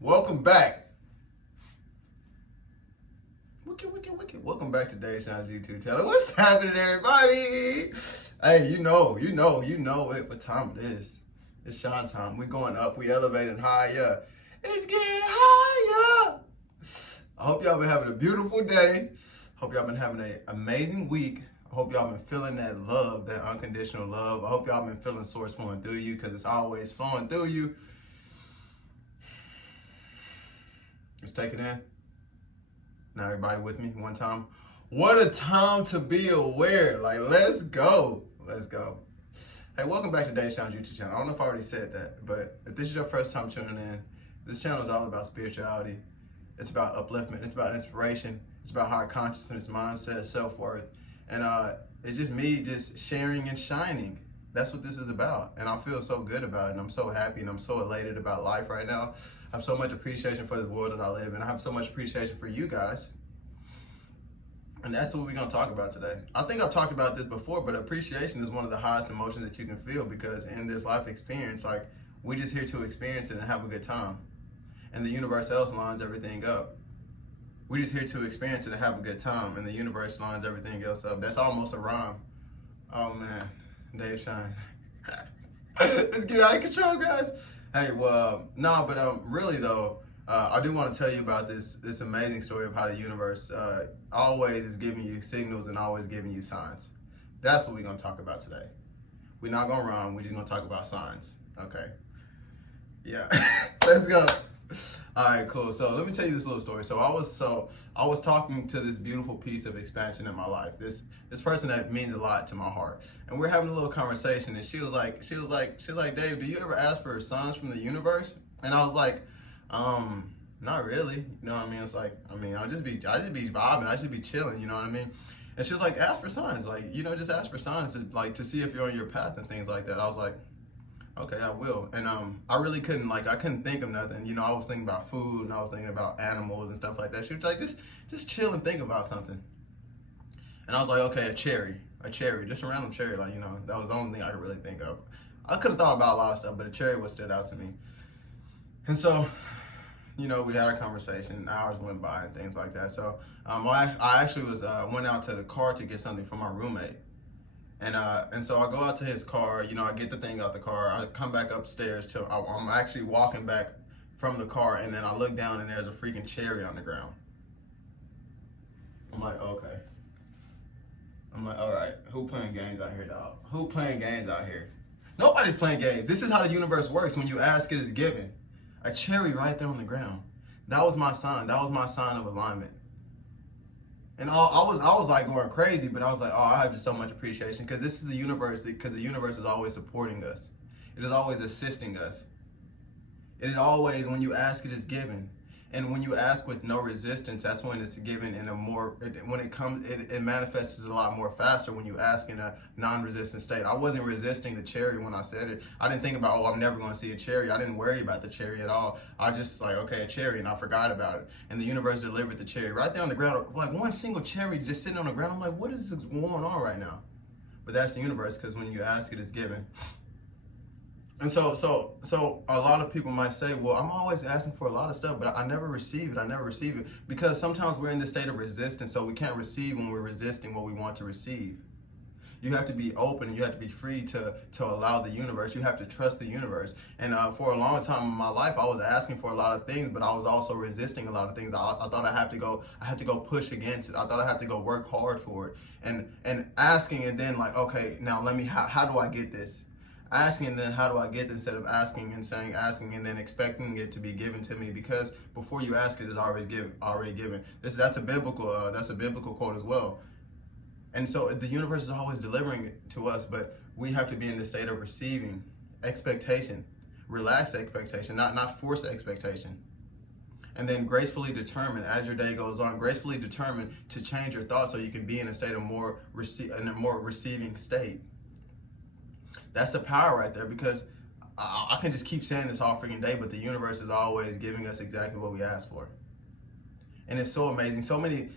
Welcome back. Wicked. Welcome back to Dave Shine's YouTube channel. What's happening, everybody? Hey, you know it. What time it is? It's Shine time. We going up. We elevating higher. It's getting higher. I hope y'all been having a beautiful day. Hope y'all been having an amazing week. I hope y'all been feeling that love, that unconditional love. I hope y'all been feeling source flowing through you, because it's always flowing through you. Let's take it in. Now everybody with me one time. What a time to be aware. Like, let's go. Hey, welcome back to Dave Shine's YouTube channel. I don't know if I already said that, but if this is your first time tuning in, this channel is all about spirituality. It's about upliftment. It's about inspiration. It's about higher consciousness, mindset, self-worth. And it's just me just sharing and shining. That's what this is about. And I feel so good about it. And I'm so happy and I'm so elated about life right now. I have so much appreciation for the world that I live in. I have so much appreciation for you guys. And that's what we're going to talk about today. I think I've talked about this before, but appreciation is one of the highest emotions that you can feel, because in this life experience, like, we're just here to experience it and have a good time. And the universe else lines everything up. We're just here to experience it and have a good time, and the universe lines everything else up. That's almost a rhyme. Oh man, Dave Shine. Let's get out of control, guys. Hey, well, really though, I do want to tell you about this amazing story of how the universe always is giving you signals and always giving you signs. That's what we're going to talk about today. We're not going to rhyme. We're just going to talk about signs. Okay? Yeah. Let's go. All right, cool. So let me tell you this little story. I was talking to this beautiful piece of expansion in my life. This person that means a lot to my heart, and we're having a little conversation. And she was like, Dave, do you ever ask for signs from the universe? And I was like, not really. You know what I mean? It's like, I just be vibing. I just be chilling. You know what I mean? And she was like, ask for signs. Like, just ask for signs to see if you're on your path and things like that. I was like, okay, I will. And I really couldn't think of nothing. I was thinking about food, and I was thinking about animals and stuff like that. She was like, just chill and think about something. And I was like, okay, a cherry, just a random cherry. That was the only thing I could really think of. I could have thought about a lot of stuff, but a cherry was stood out to me. And so, we had a conversation, hours went by and things like that. So I actually went out to the car to get something from my roommate. And so I go out to his car, I get the thing out the car, I come back upstairs till I'm actually walking back from the car, and then I look down and there's a freaking cherry on the ground. I'm like, okay. I'm like, all right, who playing games out here, dog? Who playing games out here? Nobody's playing games. This is how the universe works. When you ask, it is given. A cherry right there on the ground. That was my sign. That was my sign of alignment. And I was like going crazy, but I was like, oh, I have just so much appreciation, because this is the universe, because the universe is always supporting us. It is always assisting us. It is always, when you ask, it is given. And when you ask with no resistance, that's when it's given in it manifests a lot more faster when you ask in a non-resistant state. I wasn't resisting the cherry when I said it. I didn't think about, I'm never going to see a cherry. I didn't worry about the cherry at all. I just okay, a cherry, and I forgot about it. And the universe delivered the cherry right there on the ground, like one single cherry just sitting on the ground. I'm like, what is going on right now? But that's the universe, because when you ask, it is given. And so a lot of people might say, well, I'm always asking for a lot of stuff, but I never receive it. Because sometimes we're in this state of resistance, so we can't receive when we're resisting what we want to receive. You have to be open, and you have to be free to allow the universe. You have to trust the universe. And for a long time in my life, I was asking for a lot of things, but I was also resisting a lot of things. I thought I have to go push against it. I thought I have to go work hard for it. And asking, and then okay, now how do I get this? Asking, and then how do I get this, instead of asking and saying asking and then expecting it to be given to me, because before you ask, it is already given. That's a biblical quote as well. And so the universe is always delivering it to us, but we have to be in the state of receiving expectation, relaxed expectation, not forced expectation. And then gracefully determined, as your day goes on, gracefully determined to change your thoughts so you can be in a state of more receiving state. That's the power right there, because I can just keep saying this all freaking day, but the universe is always giving us exactly what we ask for. And it's so amazing.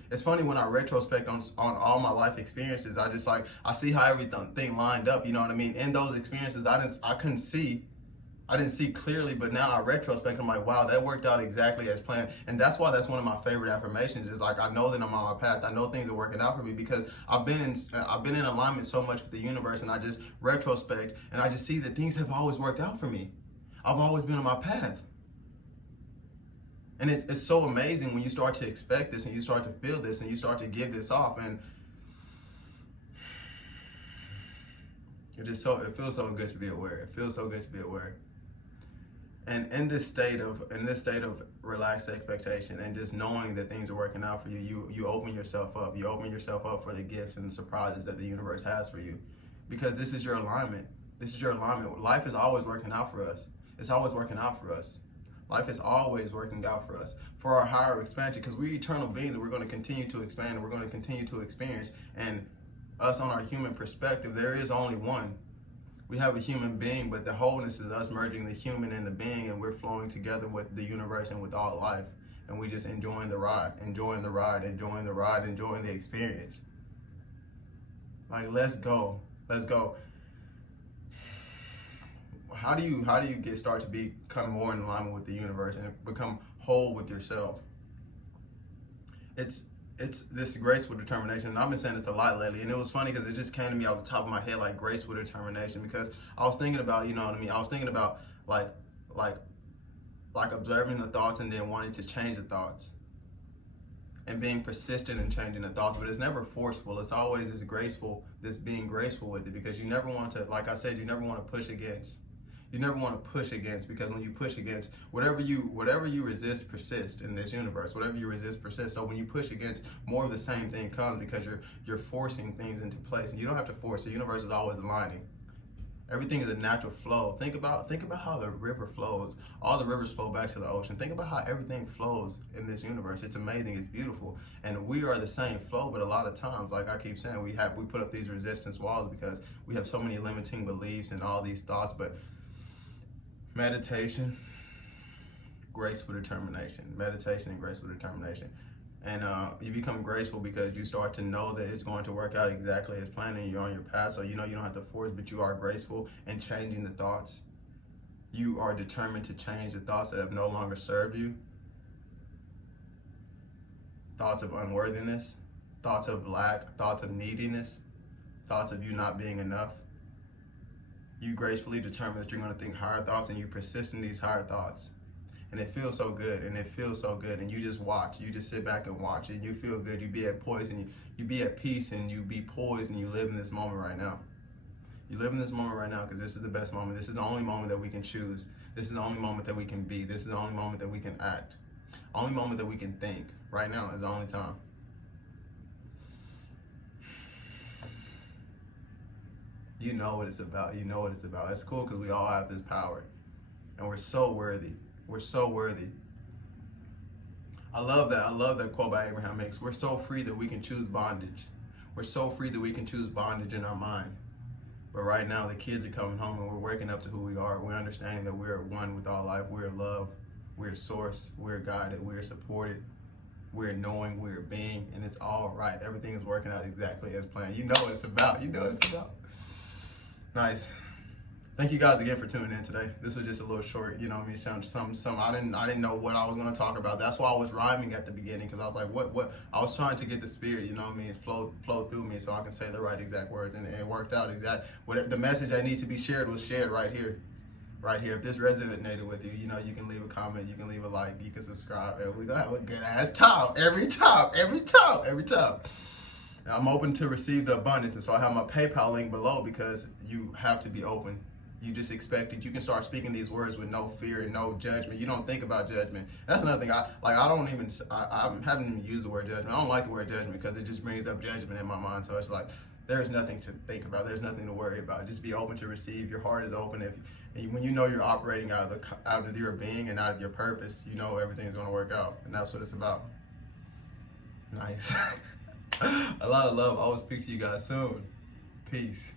It's funny when I retrospect on all my life experiences, I see how everything lined up, you know what I mean? In those experiences, I couldn't see I didn't see clearly, but now I retrospect, I'm like, wow, that worked out exactly as planned. And that's why that's one of my favorite affirmations, is like, I know that I'm on my path. I know things are working out for me because I've been in alignment so much with the universe, and I just retrospect and I just see that things have always worked out for me. I've always been on my path. And it's so amazing when you start to expect this and you start to feel this and you start to give this off, and it feels so good to be aware. It feels so good to be aware. And in this state of relaxed expectation and just knowing that things are working out for you, you open yourself up. You open yourself up for the gifts and the surprises that the universe has for you, because this is your alignment. This is your alignment. Life is always working out for us. It's always working out for us. Life is always working out for us, for our higher expansion, because we're eternal beings and we're going to continue to expand and we're going to continue to experience. And us, on our human perspective, there is only one. We have a human being, but the wholeness is us merging the human and the being, and we're flowing together with the universe and with all life. And we just enjoying the ride, enjoying the ride, enjoying the ride, enjoying the experience. Like, let's go. Let's go. How do you start to become more in alignment with the universe and become whole with yourself? It's this graceful determination, and I've been saying this a lot lately, and it was funny because it just came to me off the top of my head, like graceful determination, because I was thinking about, you know what I mean, I was thinking about like observing the thoughts and then wanting to change the thoughts and being persistent in changing the thoughts, but it's never forceful. It's always this being graceful with it, because you never want to, like I said, you never want to push against. You never want to push against, because when you push against, whatever you resist persists in this universe. Whatever you resist persists. So when you push against, more of the same thing comes, because you're forcing things into place, and you don't have to force. The universe is always aligning. Everything is a natural flow. Think about how the river flows. All the rivers flow back to the ocean. Think about how everything flows in this universe. It's amazing. It's beautiful. And we are the same flow, but a lot of times, like I keep saying, we put up these resistance walls because we have so many limiting beliefs and all these thoughts. But meditation, graceful determination. Meditation and graceful determination. And you become graceful because you start to know that it's going to work out exactly as planned, and you're on your path. So you know you don't have to force, but you are graceful in changing the thoughts. You are determined to change the thoughts that have no longer served you. Thoughts of unworthiness, thoughts of lack, thoughts of neediness, thoughts of you not being enough. You gracefully determine that you're going to think higher thoughts, and you persist in these higher thoughts. And it feels so good, and it feels so good, and you just watch. You just sit back and watch, and you feel good. You be at poise, and you be at peace, and you be poised, and you live in this moment right now. You live in this moment right now because this is the best moment. This is the only moment that we can choose. This is the only moment that we can be. This is the only moment that we can act. Only moment that we can think. Right now is the only time. You know what it's about. You know what it's about. It's cool because we all have this power, and we're so worthy. We're so worthy. I love that. I love that quote by Abraham Hicks. We're so free that we can choose bondage. We're so free that we can choose bondage in our mind. But right now, the kids are coming home, and we're waking up to who we are. We're understanding that we're one with all life. We're love. We're source. We're guided. We're supported. We're knowing. We're being. And it's all right. Everything is working out exactly as planned. You know what it's about. You know what it's about. Nice. Thank you guys again for tuning in today. This was just a little short, you know what I mean, some I didn't know what I was going to talk about. That's why I was rhyming at the beginning, because I was like, what I was trying to get the spirit, you know what I mean, flow through me so I can say the right exact words, and it worked out exact. Whatever the message that needs to be shared was shared right here. If this resonated with you, you know, you can leave a comment, you can leave a like, you can subscribe, and we're going to have a good ass time every time. I'm open to receive the abundance, and so I have my PayPal link below, because you have to be open. You just expect it. You can start speaking these words with no fear and no judgment. You don't think about judgment. That's another thing. I haven't even used the word judgment. I don't like the word judgment because it just brings up judgment in my mind. So it's like, there's nothing to think about. There's nothing to worry about. Just be open to receive. Your heart is open. When you know you're operating out of your being and out of your purpose, you know everything's going to work out. And that's what it's about. Nice. A lot of love. I will speak to you guys soon. Peace.